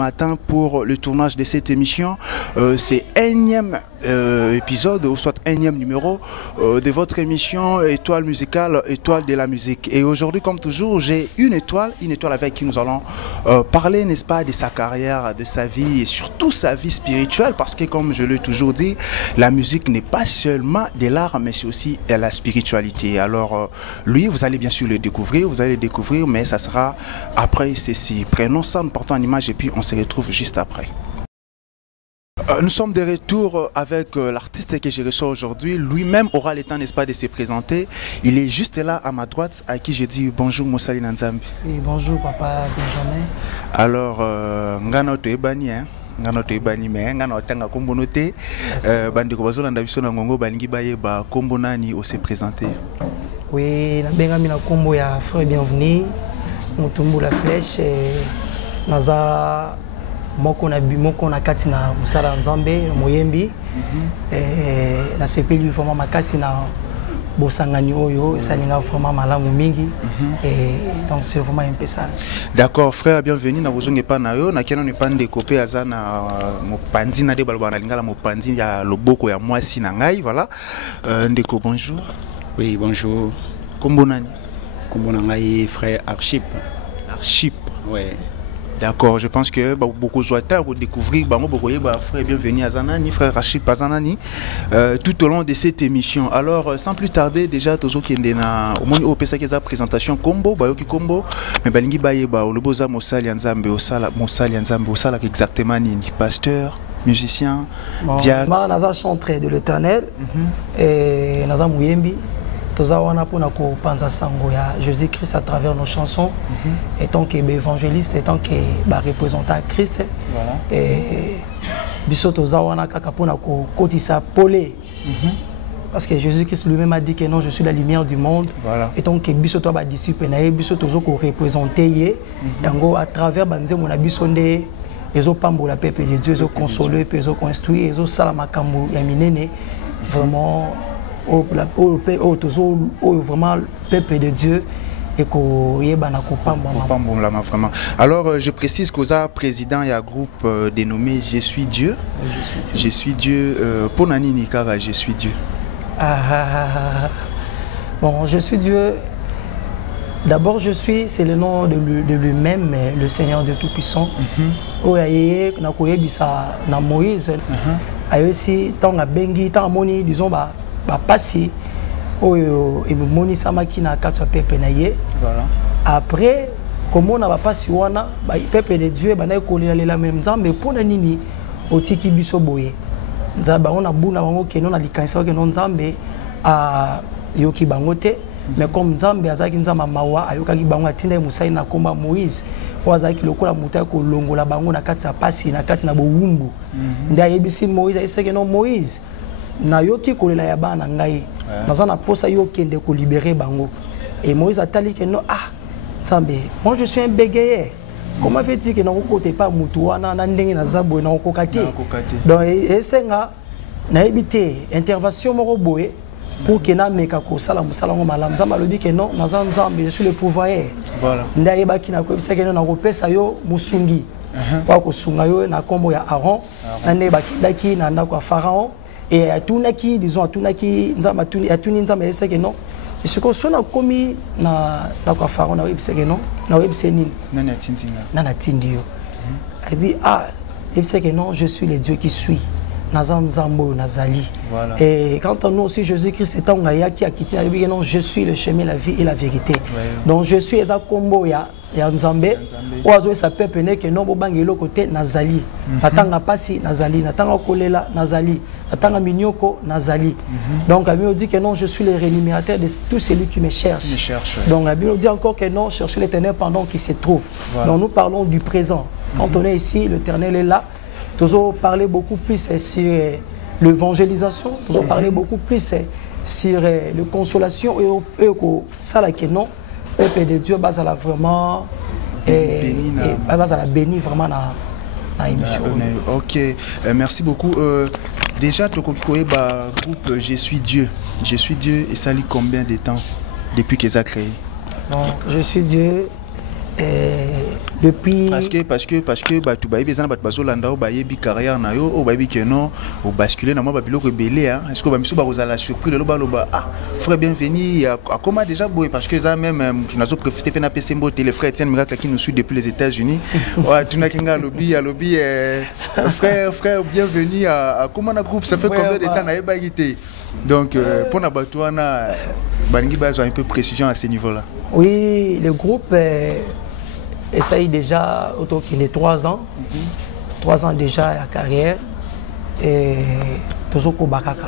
Matin pour le tournage de cette émission, c'est énième épisode ou soit énième numéro de votre émission Étoile musicale, Étoile de la musique. Et aujourd'hui, comme toujours, j'ai une étoile avec qui nous allons parler, n'est-ce pas, de sa carrière, de sa vie et surtout sa vie spirituelle, parce que comme je l'ai toujours dit, la musique n'est pas seulement de l'art, mais c'est aussi de la spiritualité. Alors lui, vous allez bien sûr le découvrir, mais ça sera après ceci. Prenons ça, nous partons en image et puis on se retrouve juste après. Nous sommes de retour avec l'artiste que je reçois aujourd'hui. Lui-même aura le temps, n'est-ce pas, de se présenter. Il est juste là à ma droite, à qui je dis bonjour Moussali Nanzambi. Oui, bonjour papa Benjamin. Alors, ngana to ebani hein. Ngana to ebani mais ngana otanga kombo noté. Bandeko bazolanda biso na ngongo balingi baye ba kombo nani o se présenter. Oui, na benga mina kombo ya frère bienvenue. Mutumbu la flèche naza moko na kati na musala nzambe moyembi na sepeli vraiment makasi na bosangani oyo salinga vraiment malamu mingi et donc c'est vraiment un peu ça. D'accord, frère bienvenue na bozonge pa na yo na keno ne pande kopé azana mopandi na de balba na lingala mopandi ya loboko ya mwasi na ngai voilà. Ndeko bonjour. Oui, bonjour. Kombo nani? Kombo na ngai frère Archip. Archip. Ouais. D'accord, je pense que beaucoup de gens vont découvrir frère bienvenue à Zanani, frère Rachid Pazanani, tout au long de cette émission. Alors, sans plus tarder, déjà, Tozo Kendena, au moins, au PSA présentation combo, Bayoki combo, mais Balingi Bayeba, au Loboza Moussali Nzambe, au Sala exactement Nini, pasteur, musicien, diacre. Moi, Naza chanteur de l'Éternel, et Naza Mouyembi. Tozawana pour na ko panza sango ya Jésus-Christ à travers nos chansons, étant que évangéliste, étant que représentant Christ, voilà. Et biso tozawana kaka pour na ko kotisa polé, parce que Jésus-Christ lui-même a dit que non, je suis la lumière du monde, voilà. Étant que biso to ba disciple na ye biso tozo ko représenter ye, yango à travers banze mon biso nde ezo pambola peuple de Dieu, ezo consoler, ezo construire, ezo sala makambo ya minene, vraiment. Vraiment le peuple de Dieu et vraiment. Alors je précise que vous êtes président et un groupe dénommé Je suis Dieu. Je suis Dieu. Pour Nani Nikara, Je suis Dieu. Bon, Je suis Dieu. D'abord, je suis, c'est le nom de lui-même, le Seigneur de Tout-Puissant. Moïse, disons, passi oyo emoni samaki na katwa pepe na ye voilà. Après comment on a passi wana ba pepe de Dieu bana kolela lela même nzambe pona nini otiki biso boye nzaba on a buna bango ke non na likanisa ke non nzambe a yoki bango te mais comme nzambe azaki nzamba mawa ayokaki bango atinda musai na komba Moïse wazaki lokola muta ko longola bango na kati ya passi na kati na bowumbu nda yebisi Moïse ayeseke non Moïse na yoki kolela ya bana ngai naza na posa yo kende ko libérer bango et Moïse atali que non nzambe moi je suis un bégayeur comment fait-il que na kokote pas mutu wana na ndenge na zabo na kokati donc esenga na ebité intervention moko boye pour que na meka ko sala musala ngo malam nzambe lobi que non naza nzambe je suis le pourvoyeur voilà nda yebaki na ko bisa que non na kopesa yo musungi kwa kosunga yo na kombo ya Aaron na ne bakidaki na ndako ya Pharaon. Et à Tunaki, disons, à Tunaki, à Tuni, Nzama, c'est que non. Et ce qu'on a commis, na quoi faire, on a c'est que non, na web c'est nini. Nana Tindio. Nana Tindio. Et puis, c'est que non, je suis le Dieu qui suis. Nazan Nzambo, Nazali. Voilà. Et quand on a aussi Jésus-Christ, c'est un gars qui a quitté, non, je suis le chemin, la vie et la vérité. Ouais. Donc je suis Eza Kombo ya Nzambe. Oazo sa peuple ne que non bobangelo côté Nazali. Natanga pasi Nazali, natanga kolela Nazali, natanga minyoko Nazali. Donc la Bible dit que non, je suis le rémunérateur de tout celui qui me cherche. Donc la Bible dit encore que non, cherchez l'Éternel pendant qu'il se trouve. Voilà. Donc nous parlons du présent. Quand on est ici, l'Éternel est là. Nous avons parlé beaucoup plus sur l'évangélisation, nous avons parlé beaucoup plus sur la consolation et ça là que non, le peuple de Dieu base à la vraiment base à la béni vraiment dans l'émission. Ok, merci beaucoup. Déjà, tu connais le groupe Je suis Dieu. Je suis Dieu et ça lit combien de temps depuis qu'ils ont créé? Non, Je suis Dieu. Depuis parce que bah tu baï besoin bat bazolanda o baï bi carrière na yo o baï bi que non o basculer na moi ba biloko belé hein est-ce que ba miso ba kozala surpris le loba ah frère bienvenue à comment déjà boy parce que ça même tu n'as pas profité pena PC Mbote les frères Etienne Miracle qui nous suit depuis les États-Unis ouais tu n'as qu'un lobby frère bienvenue à comment na groupe ça fait combien de temps na e baïté donc pour na batouana bangi bazo un peu précision à ce niveau-là. Oui, le groupe essaye déjà autour qu'il est 3 ans. 3 ans déjà à carrière. Et Tozoko Bakaka.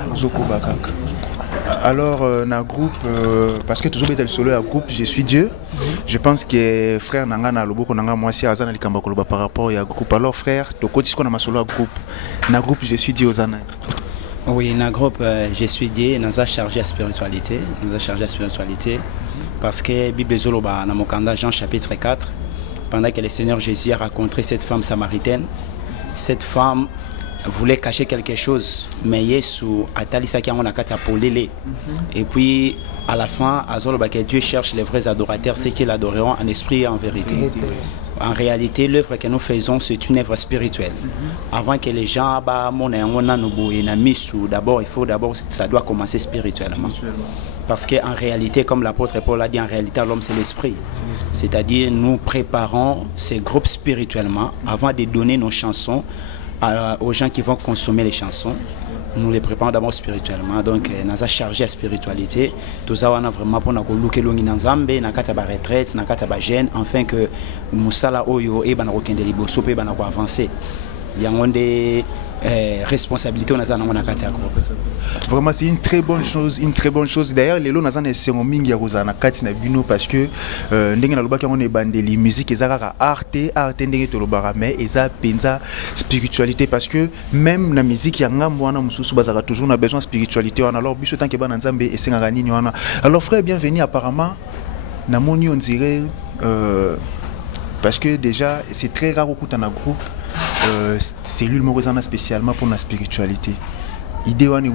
Alors, dans le groupe, parce que toujours le solo à groupe, je suis Dieu. Je pense que frère Nanga Lobo Nanga moi aussi Azana Likambakoloba par rapport à groupe. Alors frère, tu côté qu'on a ma solo à groupe. Dans le groupe, je suis Dieu Ozana. Oui, dans le groupe, je suis Dieu. Nous avons chargé la spiritualité. Parce que Bible Zoloba dans mon candidat Jean chapitre 4. Pendant que le Seigneur Jésus a rencontré cette femme samaritaine, cette femme voulait cacher quelque chose, mais Yesu a talisa qui a mon akata pour l'élé. Et puis à la fin, que Dieu cherche les vrais adorateurs, ceux qui l'adoreront en esprit et en vérité. En réalité, l'œuvre que nous faisons, c'est une œuvre spirituelle. Avant que les gens d'abord, ça doit commencer spirituellement. Parce qu'en réalité, comme l'apôtre Paul a dit, en réalité, l'homme c'est l'esprit. C'est-à-dire, nous préparons ces groupes spirituellement avant de donner nos chansons aux gens qui vont consommer les chansons. Nous les préparons d'abord spirituellement. Donc, nous avons chargé la spiritualité. Tout ça, on a vraiment pour nous looker longi dans Zambé, na kata ba retraite, na kata ba jeune, afin que musala oyo e bana kokende liboso pe bana ko avancer. Il y a des responsabilités. Vraiment, c'est une très bonne chose, D'ailleurs, les lots nazana c'est un mingi na kati na bino parce que ndenge na lobaki on est bandeli musique ezaka arte ndenge to lobara mais eza penza spiritualité parce que même na musique ya ngambo wana mususu bazaka toujours na besoin spiritualité wana alors biso tant que bana nzambe esengaka nini wana. Alors frère bienvenue apparemment na moni on dirait parce que déjà c'est très rare au coup dans un groupe cellule morozana spécialement pour la spiritualité. Idée on dit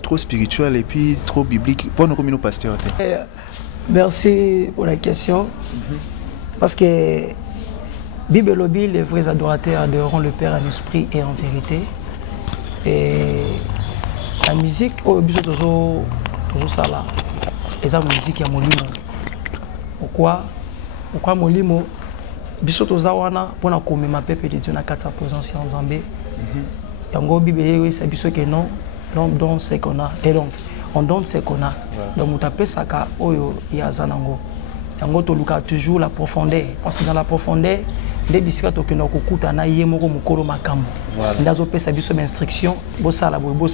trop spirituel et puis trop biblique pour nos communautés pasteurs. Merci pour la question. Parce que Bible lobby, les vrais adorateurs adoreront le Père en esprit et en vérité. Et la musique, au but toujours ça là, et la musique est molimo. Pourquoi molimo? Biso tozawana pona komema pepe de Dieu na kata présence en Zambé. Yango Bible c'est biso que non, l'homme donne ce qu'on a et donc on donne ce qu'on a. Donc mutape saka oyo ya zanango. Yango to luka toujours la profondeur parce que dans la profondeur les bisika to kena kokuta na ye moko mukolo makambo. Ndazo pesa biso instruction bo sala boy.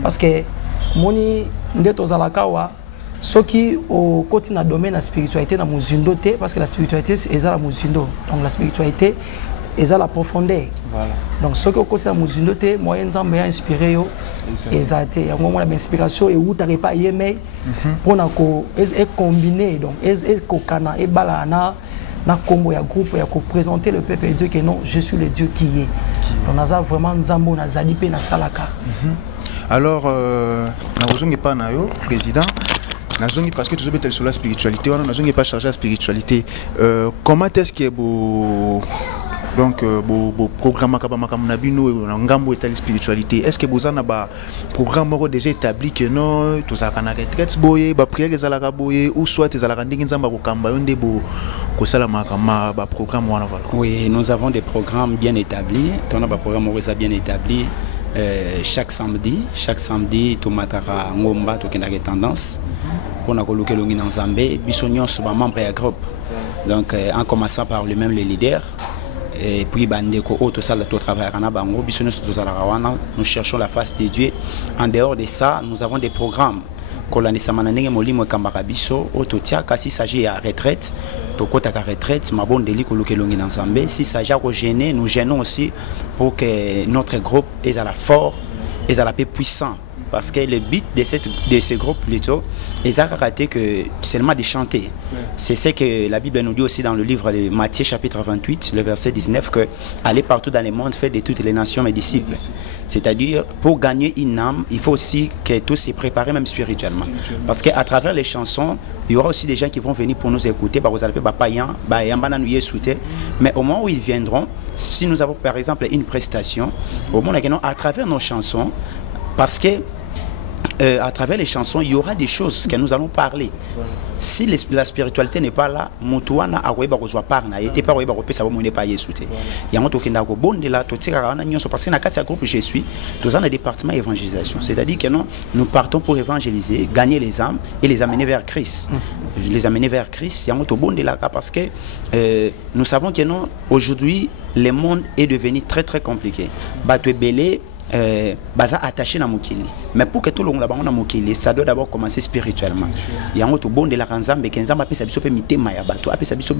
Parce que moni ndeto zalakawa ce qui au côté na domaine la spiritualité na muzindo te parce que la spiritualité c'est la muzindo donc la spiritualité est la profondeur. Donc ce qui au côté na muzindo te moyen nzambe ya inspiré yo exacté ya ngoma la inspiration et où t'arrives pas yemé pour na ko et combiner donc et ko kana et balana na combo ya groupe ya ko présenter le peuple de Dieu que non je suis le Dieu qui est. Donc on a vraiment nzambo na zalipe na salaka. Alors na ozongi pa na yo président parce que tu as sur la spiritualité, on n'a pas chargé la spiritualité. Comment est-ce que vous donc programme la spiritualité? Est-ce que vous avez un programme déjà établi que non, tu as une retraite, ou soit tu as un programme? Oui, nous avons des programmes bien établis. On a un programme bien établi. Chaque samedi, tu matara ngomba, tu as tendance. Pour nous coloquer le dans Zambé, bisognon sur membre et groupe. Donc en commençant par les leaders et puis bandeko auto salle tout travail à bango bisognon sur nous cherchons la face de Dieu. En dehors de ça, nous avons des programmes. Kolani samananenge molimo kambaka biso ototia kasi s'agit à retraite to kota ka retraite mabondeli coloquer le dans Zambé si s'agit à gêner nous gênons aussi pour que notre groupe est à la fort et à la paix puissant. parce que le but de ce groupe plutôt, ils ont raté que seulement de chanter. C'est ce que la Bible nous dit aussi dans le livre de Matthieu chapitre 28, le verset 19, que aller partout dans le monde, faire de toutes les nations mes disciples. C'est-à-dire, pour gagner une âme, il faut aussi que tous se préparent même spirituellement. Parce qu'à travers les chansons, il y aura aussi des gens qui vont venir pour nous écouter, mais au moment où ils viendront, si nous avons par exemple une prestation, au moment où à travers nos chansons, parce que à travers les chansons, il y aura des choses que nous allons parler. Si la spiritualité n'est pas là, mutuana aweba kozwa parna yete pa weba kopesa bomo ne pa yesute. Yango tokenda ko bondela totika na nyonso parce que na kati ya groupe je suis, tous en département évangélisation. C'est-à-dire que nous partons pour évangéliser, gagner les âmes et les amener vers Christ. Les amener vers Christ, yango to bondela parce que nous savons que non aujourd'hui le monde est devenu très très compliqué. Bato belé baza attaché na mokili, mais pour que tout le monde na mokili, ça doit d'abord commencer spirituellement. Yango to bonde la nzambe ke nzambe apesa biso pe mitema ya bato, apesa biso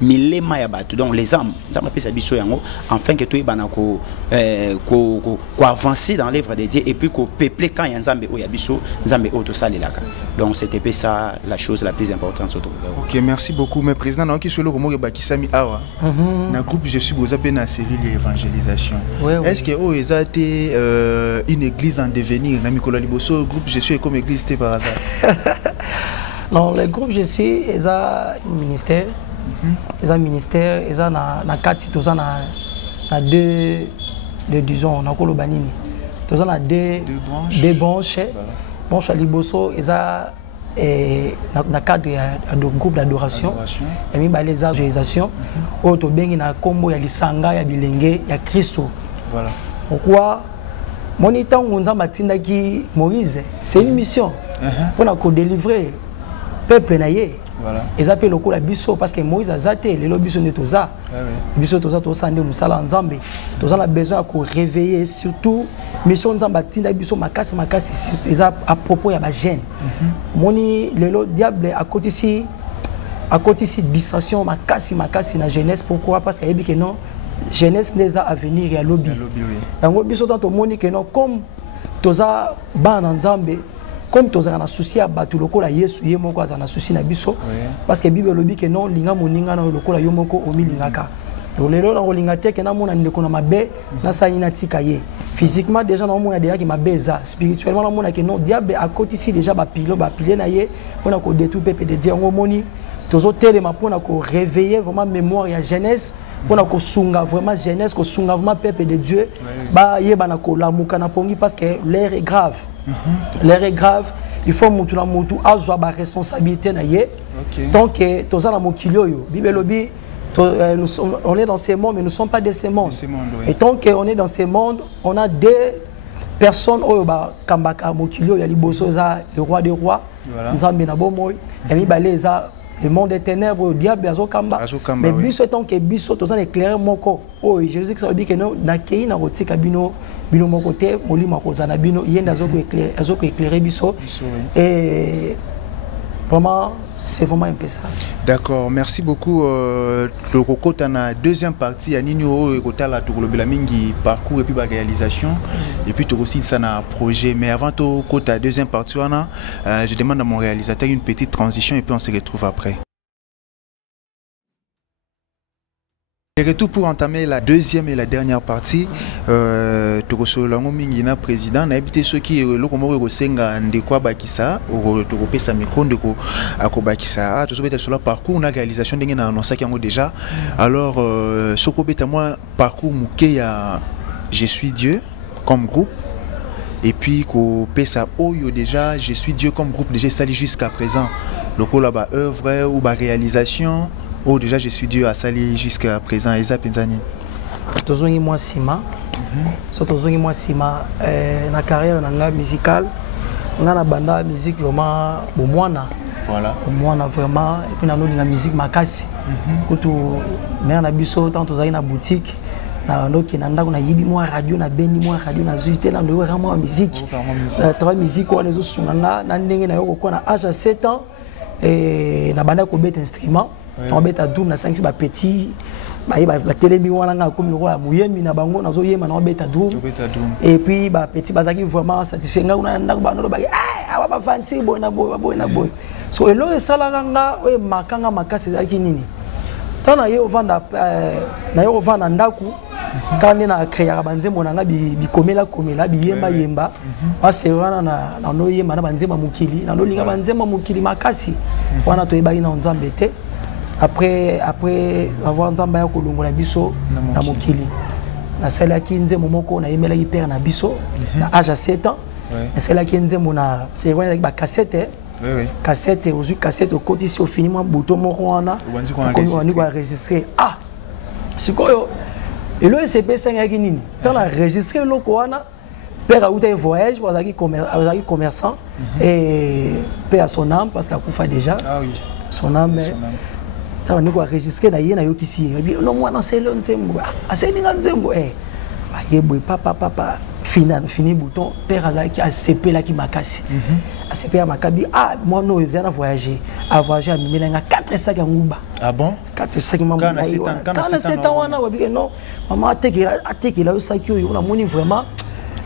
milema ya bato, donc les âmes nzambe apesa biso yango afin que tout bana ko avancer dans l'œuvre de Dieu et puis ko peupler quand ya nzambe o ya biso nzambe o to salelaka. Donc c'était ça la chose la plus importante surtout. OK, merci beaucoup mais président na ki solo komo ba kisami awa. Na groupe je suis boza pe na cellule d'évangélisation. Est-ce que o ezate une église en devenir, Nicolas Liboso, groupe je suis comme église par hasard? Non, le groupe je suis, ils ont un ministère, ils ont un ministère, ils ont na 4 sites, ils ont na deux disons, na kolo banini, ils ont na deux branches, branche à Liboso, ils ont na cadre de groupe d'adoration, et même les évangélisations, auto bengi na combo ya lisanga ya bilenge ya Christo. Voilà. Pourquoi Monitant Nzamba Tindaki Moïse, c'est une mission pour délivrer le peuple naïe. Ils appellent le coup la biso parce que Moïse a zaté, les lobiso ne toza. Biso toza toza ne musala Nzambe. Toza a besoin de réveiller surtout mission Nzamba Tinda biso makasi ils a à propos ya ba jeune. Moni le diable à côté ici distraction makasi na jeunesse. Pourquoi? Parce qu'il y a que non jeunesse n'est à venir et à lobby. Donc biso tant au moni que non comme toza ban Nzambe, comme toza na souci à batu lokola Yesu ye moko za na souci na biso parce que Bible lobby que non linga moninga na lokola yo moko o milingaka. Lelo na kolinga te que na mona ndeko na mabe na sani na tika ye. Physiquement déjà na mona déjà ki mabeza, spirituellement na mona que non diable à côté ici déjà ba pilier na ye pona ko détruire peuple de Dieu ngo moni tozo telema pona ko réveiller vraiment mémoire ya jeunesse. Pour que sunga vraiment jeunesse, que sunga vraiment peuple de Dieu, bah yeba na ko la mukana pongi parce que l'air est grave. L'air est grave. Il faut mutu na mutu azwa ba responsabilité na ye. Tant que toza na mokilio yo, Bible lobi, on est dans ces mondes mais nous ne sommes pas de ces mondes. Et tant qu'on est dans ces mondes, on a des personnes oyo ba kambaka mokilio ya liboso za le roi des rois, Nzambe na bomoy, et mi baleza le monde des ténèbres, le diable azokamba. Mais biso tant que biso tous en éclairer moko. Oh Jésus qui ça veut dire que non na kei na rotika bino moko te molimo ko zana bino yenda azoko éclairer biso. Et vraiment c'est vraiment un peu ça. D'accord, merci beaucoup. Le Coco na deuxième partie à Nino et Kotala Tourlobela mingi parcours et puis réalisation et puis aussi ça na projet. Mais avant tout Kota deuxième partie je demande à mon réalisateur une petite transition et puis on se retrouve après. Et retour pour entamer la deuxième et la dernière partie. Tokoso lango mingi na président na habité ceux qui lokomo ko senga ndekwa bakisa o tokopesa micro ndeko akobakisa to sobeta sur le parcours na réalisation ndenge na annoncer yango déjà. Alors sokobeta moi parcours muke ya Je suis Dieu comme groupe et puis ko pesa oyo déjà Je suis Dieu comme groupe déjà sali jusqu'à présent. Lokola ba œuvre ou ba réalisation. Oh déjà Je suis Dieu à sali jusqu'à présent Eza Penzani. Tozongi moi sima. So tozongi moi sima na carrière na musicale. On a la banda musique vraiment bomwana. Voilà. Bomwana vraiment et puis na la musique makasi. Kutu mais na biso tant tozali na boutique na ndoki na ndako na yibi moi radio na beni moi radio na zuité na ndo vraiment musique. Trois musique on les sunanga na ndenge na yoko ko na âge à 7 ans et na banda ko bet instrument. On bet à doum na 5 ba petit ba telemi wana nga comme le roi muyemi na bango nazo yema na beta drum et puis ba petit bazaki vraiment satisfait nga una ndako ba no ba awa ba fanti boy na boy so elo esala nga o makanga makasi zaki nini tana ye ovanda na yo ovanda ndaku quand na créer banzembo na nga bikomela biyemba ba serwana na no yema na banzemba mukili na no linga banzemba mukili makasi wana to yebaki na nzambe te après avoir nzamba ya kolongola biso na mokili na salaki nzembo moko na yemela père na biso na âge à 7 ans na salaki nzembo na serwana ba cassette cassette aux cassette au côté si au finiment bouton moko wana on va enregistrer sikoyo elo SCP 5 yaki nini tant la enregistrer loko wana père a eu voyage bazaki commerçant et père à son âme parce qu'il a kufa déjà son âme on a enregistré na yena yokisi no mwana selo nzembo aseninga nzembo yeboy papa fini bouton père azaki ACP la ki makasi ACP ya makabi moi no ezana voyager a voyager a mimelenga 4 sacs ya nguba bon 4 sacs maman kana 7 ans wana wabi non maman atekela yo saki yo na moni vraiment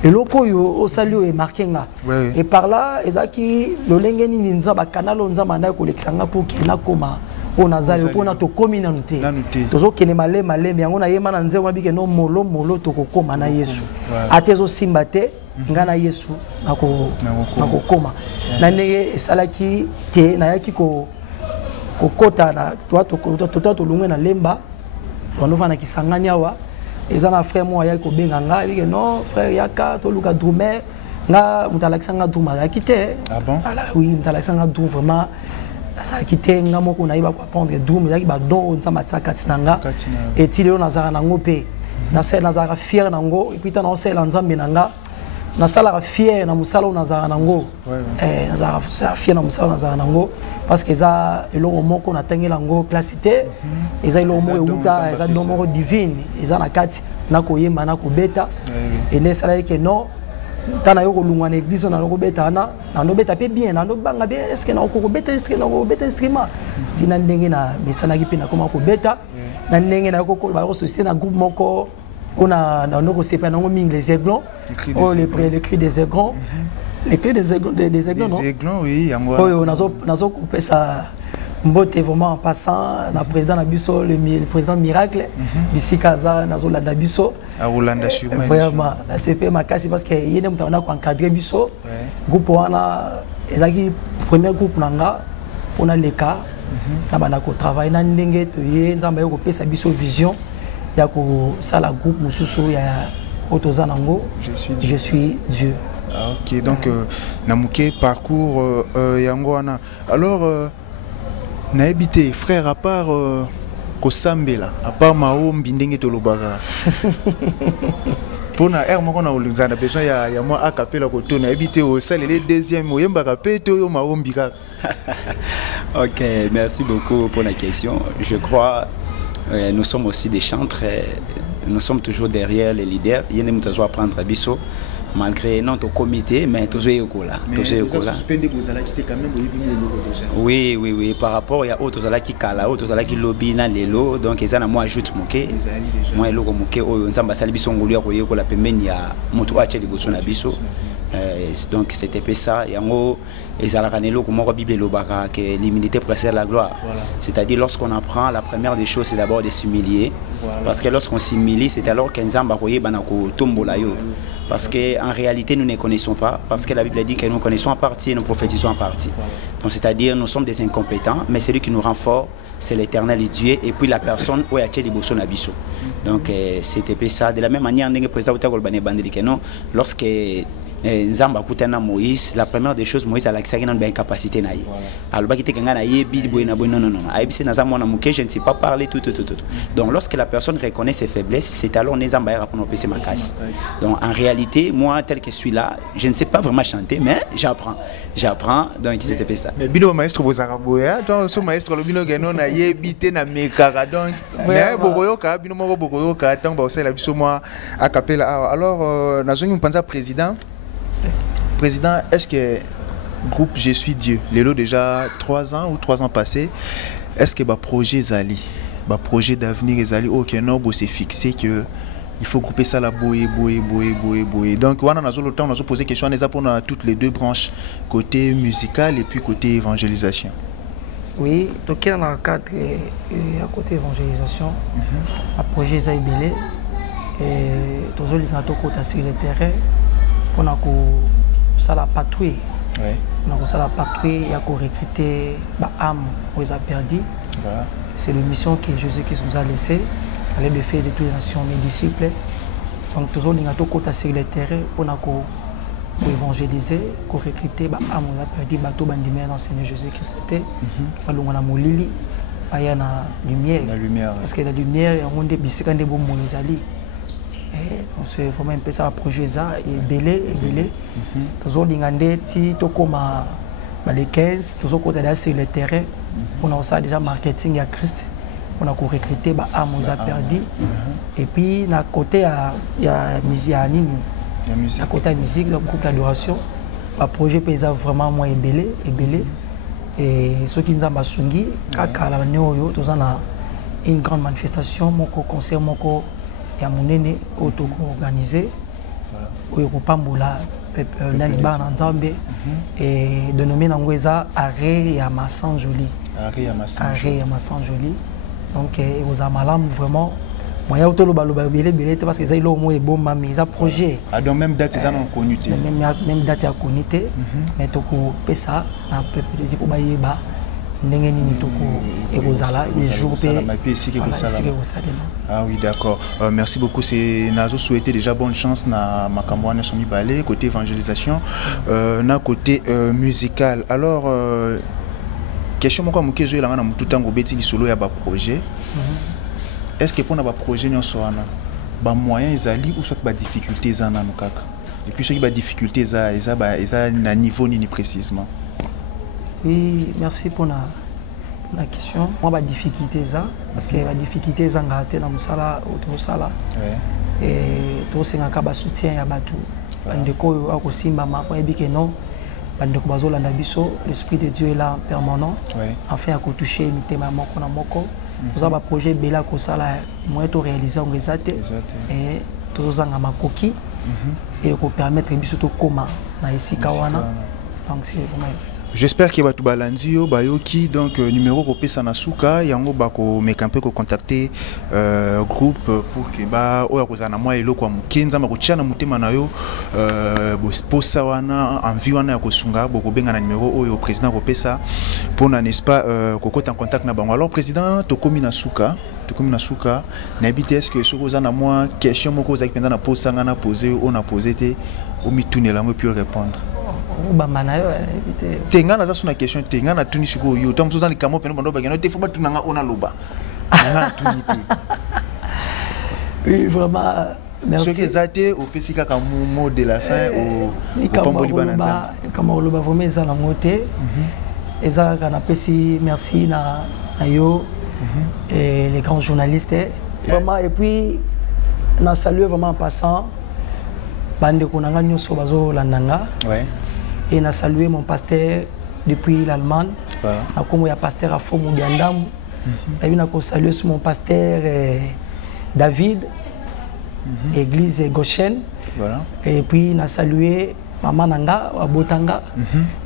eloko yo osali e marqué nga et par là ezaki lolenge nini nzaba canal nzaba na kolekisanga pour que na koma on a zali pour na to communauté tozo kene malé yango na yema na nzembo bike no molo to kokoma na Yesu atezo simbate ngana Yesu nako koma na ndenge esalaki te na yaki ko kota na to lungwe na lemba wana vana kisangani awa ezana frère moi yaki ko benga nga bike no frère yaka to luka drumer nga mutalakisanga druma yaki te bon oui mutalakisanga drum vraiment ça quitté nga moko na iba ko prendre doum yaki ba don nzamba tsaka tsinanga et tilio nazara nango pe nazara fier nango et puis tana osela nzambe nanga nasala fier na musala nazara nango nazara fier na musala nazara nango parce que ça eloko moko na tangela ngo classité eza eloko moko euta eza don moko divine eza na kati na koyemba na kobeta et ne sala que non tana yo kolungwa na église na loko beta na ndo beta pe bien na ndo banga bien est-ce que na ko beta instrument tina ndenge na misana ki pe na koma ko beta na ndenge na ko ba ko société na groupe moko ona na ndo ko sepa na ngo mingi les aiglons les cris des aiglons les cris des aiglons non oui yango oyo nazo couper ça mbote vraiment en passant na président na biso le président miracle bisika za nazo landa biso a Rolanda sûrement vraiment la CP makasi parce que yene mutana ko encadrer biso groupe wana ezaki premier groupe nanga pona leka na bana ko travailler na ndenge to ye nzamba yo ko pesa biso vision ya ko sala groupe mususu ya otoza nango je suis Dieu. OK donc namuke parcours yango wana alors na habité frère à part kosambela à part maombi ndenge tolobaka pona moko na oluzana besoin ya moi acapella ko tona habité au salle les deuxième oyemba kapete yo maombi kaka. OK, merci beaucoup pour la question. Je crois nous sommes aussi des chantres, nous sommes toujours derrière les leaders. Il y a des gens à prendre à biso malgré notre comité, mais toujours là. Oui, par rapport à autres qui kala, autres qui lobby na lelo, donc ils ont moi ajoute moké, moi le moké, on s'en passe à l'ibison ngoulia pour y la pemeni ya moto ache liboso na biso. Donc c'était pas ça. Et en gros, ils ont ramené le comment la Bible l'obaka que l'humilité précède la gloire. C'est-à-dire lorsqu'on apprend, la première des choses c'est d'abord de s'humilier, parce que lorsqu'on s'humilie, c'est alors qu'un zamba koye banako tombola yo. Parce qu'en réalité, nous ne connaissons pas, parce que la Bible dit que nous connaissons en partie et nous prophétisons en partie. Donc, c'est-à-dire, nous sommes des incompétents, mais celui qui nous rend fort, c'est l'Éternel et Dieu, et puis la personne où il y a des bosons à biso. Donc, c'était ça. De la même manière, le président lorsque Nzamba kutana Moïse, la première des choses, Moïse a une capacité. Alors, je ne sais pas parler, tout. Donc, lorsque la personne reconnaît ses faiblesses, c'est alors Nzamba a pour ses macasse. Donc, en réalité, moi, tel que je suis là, je ne sais pas vraiment chanter, mais j'apprends. Donc, c'était ça. Mais bino maestro bozaraboya, donc ce maestro le bino geno na yebité na mekara donc. Mais bokoyoka, bino moko bokoyoka, tant ba osela biso moi a capella. Alors, nazongi mpanza président. Président, est-ce que groupe Je suis Dieu, les lots déjà 3 ans ou 3 ans passés, est-ce que le projet Zali projet d'avenir ezali OK non bo c'est fixé que il faut grouper ça la boé. Donc on a le temps on a posé question on pour toutes les deux branches côté musical et puis côté évangélisation. Oui, donc dans le cadre à côté évangélisation, un projet Zaïbélé et toujours les gens sur le terrain on a ça la patrouille. Ouais. On a ça la patrouille, il y a recruter âme pour les a perdu. Voilà. C'est la mission que Jésus-Christ nous a laissé, aller de faire de toutes les nations mes disciples. Donc toujours les gens sur le terrain on a pour évangéliser, pour recruter âme on a perdu bateau bandimé dans Seigneur Jésus-Christ c'était. Alors on a molili, il y a la lumière. La lumière. Parce que la lumière on est bisika de bon molizali. On se vraiment un peu ça projet ça et belé. Toujours l'ingandé ti to comme les 15 toujours côté là sur le terrain on a ça déjà marketing à Christ on a recruté on a perdu et puis à côté il y a musique à nini à côté de musique le groupe d'adoration le projet paysan vraiment moins belé et ceux qui nous ont basungi kaka la néo tous on a une grande manifestation mon concert mon ya monene auto-organisé oyo kopambola na libala na Nzambe et dénommé nango eza arrêt ya Massan Joli donc aux amalam vraiment moyen autoloba belé parce que ça il au moins bon mami ça projet donc même date ça non connu même date ya connu mais to ko pesa na peuple des pour bayeba ndenge nini toko ekozala les jours ah oui d'accord merci beaucoup c'est nazo souhaiter déjà bonne chance na makambo wana somi balé côté évangélisation na côté musical alors question moko moké zo elanga na mutu tango beti lisolo ya ba projet est-ce que pour na ba projet nyonso wana ba moyen ezali ou soit ba difficulté za na kaka et puis ce qui ba difficulté za na niveau nini précisément. Oui, merci pour la question. Moi, la difficulté ça, parce que la difficulté ça a été dans le sala autour sala. Et tout c'est un cas de soutien à Batou. Bandeko a aussi maman quand il dit que non, bandeko bazola na biso, l'esprit de Dieu est là permanent. Enfin à toucher imiter maman qu'on a moko. Nous avons un projet bela ko sala moi to réaliser on resate et tout ça nga makoki et ko permettre biso to koma na ici kawana. Donc c'est vraiment ça. J'espère que batu balandi yo bayoki donc numéro ko pesa na suka yango bako mekampe ko contacter groupe pour que ba oya kozana moi eloko mukenza ma ko tchana mutema na yo posa wana envie wana ya kosunga boko benga na numéro oyo président ko pesa pour na n'est-ce pas kokota en contact na bango alors président to komi na suka na habité est-ce que soko zana moi question moko za kipenda na posa ngana poser on a posé te o mitunela ngo puis répondre. Tenga na zasu na question tenga na tuni siko yo tam suzani kamo peno bando bagano te foba tunanga ona loba na tunité. Oui vraiment merci. Ce que zate au pesika ka mot de la fin au pamboli bananza kama loba vraiment ça na ngote eza kana pesi merci na yo et les grands journalistes vraiment et puis na saluer vraiment en passant bande konanga nyoso bazo landanga. Ouais. Et on a salué mon pasteur depuis l'Allemagne. Voilà. Comme il y a pasteur à Fomo Gandam. On a salué mon pasteur David, église Goshen. Voilà. Et puis on a salué maman Nanga à Botanga.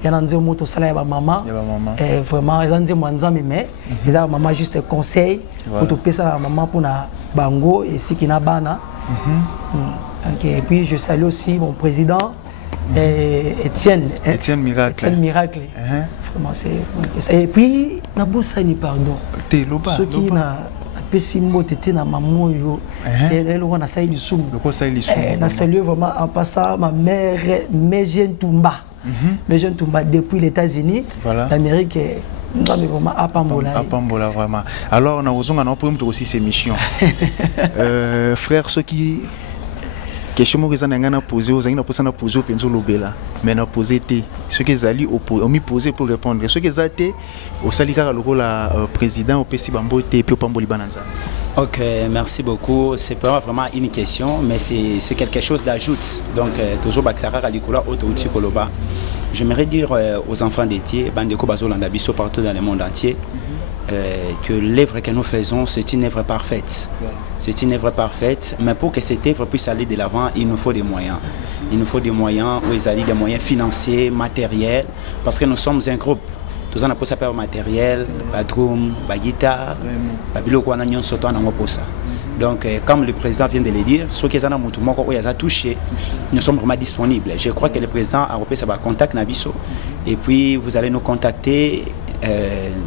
Il y a un moto salé à maman. Et vraiment, ils ont dit moi mais ils ont maman juste conseil pour tout ça à maman pour na bango et si qui na bana. Et puis je salue aussi mon président. Étienne Miracle. Et puis na bosani pardon ceux qui na pesimbo tete na maman yo elle on sa ilisum na saluer vraiment en passant ma mère Mejien Tumba depuis les États-Unis l'Amérique nous avons vraiment apambola vraiment alors on a besoin on peut aussi ces missions frères ceux qui question que ça n'a posé aux amis na posé penzo lobela mais na posé té ce que zali au mi posé pour répondre ce que zate au salika la président au pesi bambo té puis pamboli bananza. OK, merci beaucoup. C'est pas vraiment une question mais c'est quelque chose d'ajoute. Donc toujours baksara kalikola autouti koloba. J'aimerais dire aux enfants d'étier bandeko bazolanda biso partout dans le monde entier que l'œuvre que nous faisons, c'est une œuvre parfaite. C'est une œuvre parfaite, mais pour que cette œuvre puisse aller de l'avant, il nous faut des moyens. Il nous faut des moyens, des moyens financiers, matériels, parce que nous sommes un groupe. Nous avons un matériel, la drum, la guitare, la biloko, donc, comme le président vient de le dire, ceux qui ont touché, nous sommes vraiment disponibles. Je crois que le président a repris sa contact Nabiso. Et puis, vous allez nous contacter.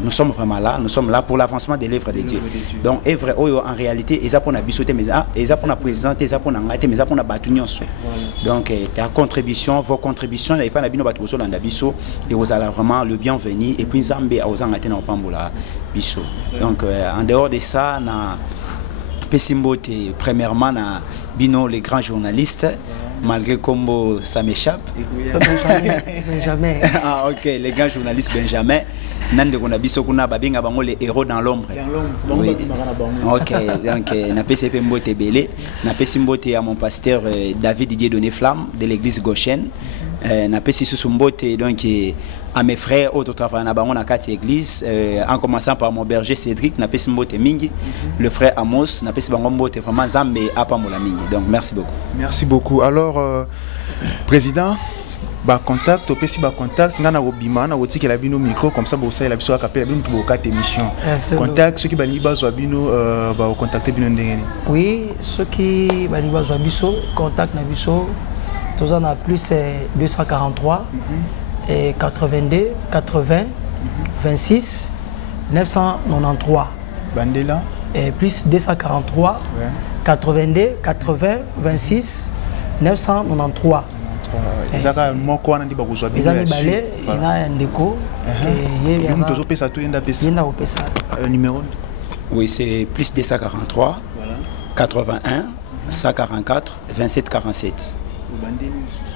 Nous sommes vraiment là. Nous sommes là pour l'avancement de l'œuvre de Dieu. Donc, œuvre, en réalité, ils ont pour Nabiso, ils ont pour la présidente, ils ont pour la ngate, ils ont pour la bâtonnion. Donc, ta contribution, vos contributions, il n'y a pas de Nabiso, et vous allez vraiment le bienvenu. Et puis, Zambé, vous avez un Pambola Biso. Donc, en dehors de ça, Pessimbote, premièrement, na Bino, les grands journalistes, malgré Combo, ça m'échappe. Benjamin. Ah, ok, les grands journalistes Benjamin. Nande Konabiso Kuna Babinga Bango, les héros dans l'ombre. Oui. Ok, donc, na PCP Mbote Belé, na Pessimbote à mon pasteur David Didier Donné Flamme de l'église Gauchenne. Na Pessimbote, donc, à mes frères, autres travailleurs dans la église, en commençant par mon berger Cédric, na Pessimbote Mingi, le frère Amos, na Pessimbote vraiment Zambé Apamola Mingi. Donc, merci beaucoup. Merci beaucoup. Alors, président, contact, contact, ngana obima na woti la bino micro comme ça bossa la biso akapela bino to bokate émission. Contact ceux qui bali bazwa bino contacter bino ndengeni. Oui, ceux qui bali bazwa biso contact na biso toza na plus 243 et 82 80 26 993. Bandela et plus 243 82 80 26 993. Ils ont moko wana ndi bakozwa bino ya su. Ils ont un ndeko et nous tozo pesa to yenda pesa. Yenda opesa. Numéro. Oui, c'est plus 243 81 144 27 47.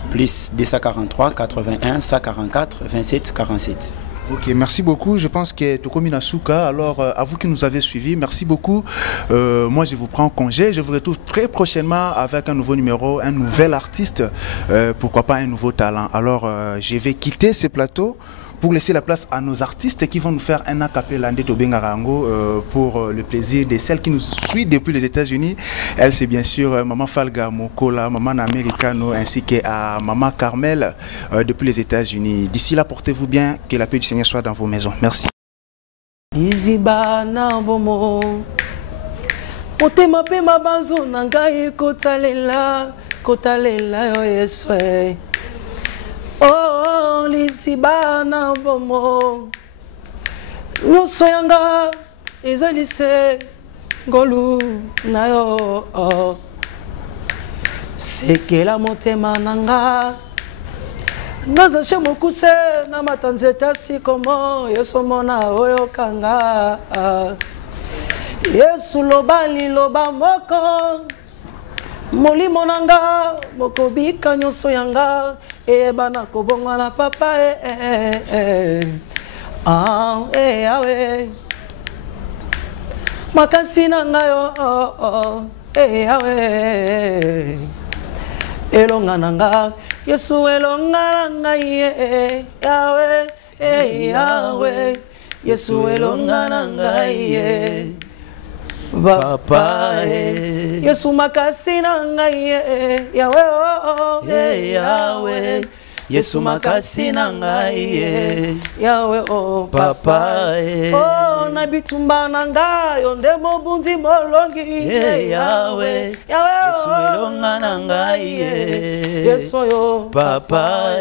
Plus 243 81 144 27 47. Ok, merci beaucoup. Je pense que Tokomi Nasuka, alors à vous qui nous avez suivis, merci beaucoup. Moi, je vous prends congé. Je vous retrouve très prochainement avec un nouveau numéro, un nouvel artiste, pourquoi pas un nouveau talent. Alors, je vais quitter ce plateau pour laisser la place à nos artistes qui vont nous faire un acapella de Bengarango pour le plaisir de celles qui nous suivent depuis les États-Unis. Elle, c'est bien sûr Maman Falga Mokola, Maman Americano, ainsi que à Maman Carmel depuis les États-Unis. D'ici là, portez-vous bien, que la paix du Seigneur soit dans vos maisons. Merci. Oh, lisibana bomo nyonso yanga ezalise ngolu na yo sekela motema nanga ngazashe mokuse na matanzeta sikomo yesu mona oyo kanga yesu lobali loba moko molimo nanga mokobika nyonso yanga ebana kobongwa na papa awe makasi nanga yo awe elonga nanga yesu elonga nanga ye yawe yawe yesu elonga nanga ye Papa, Yesu makasi nanga ye Yahweh Yahweh Yesu makasi nanga ye Yahweh oh Papa oh na bitumba nanga yonde mobundi molongi Yahweh Yesu elonga nanga ye Yesu yo Papa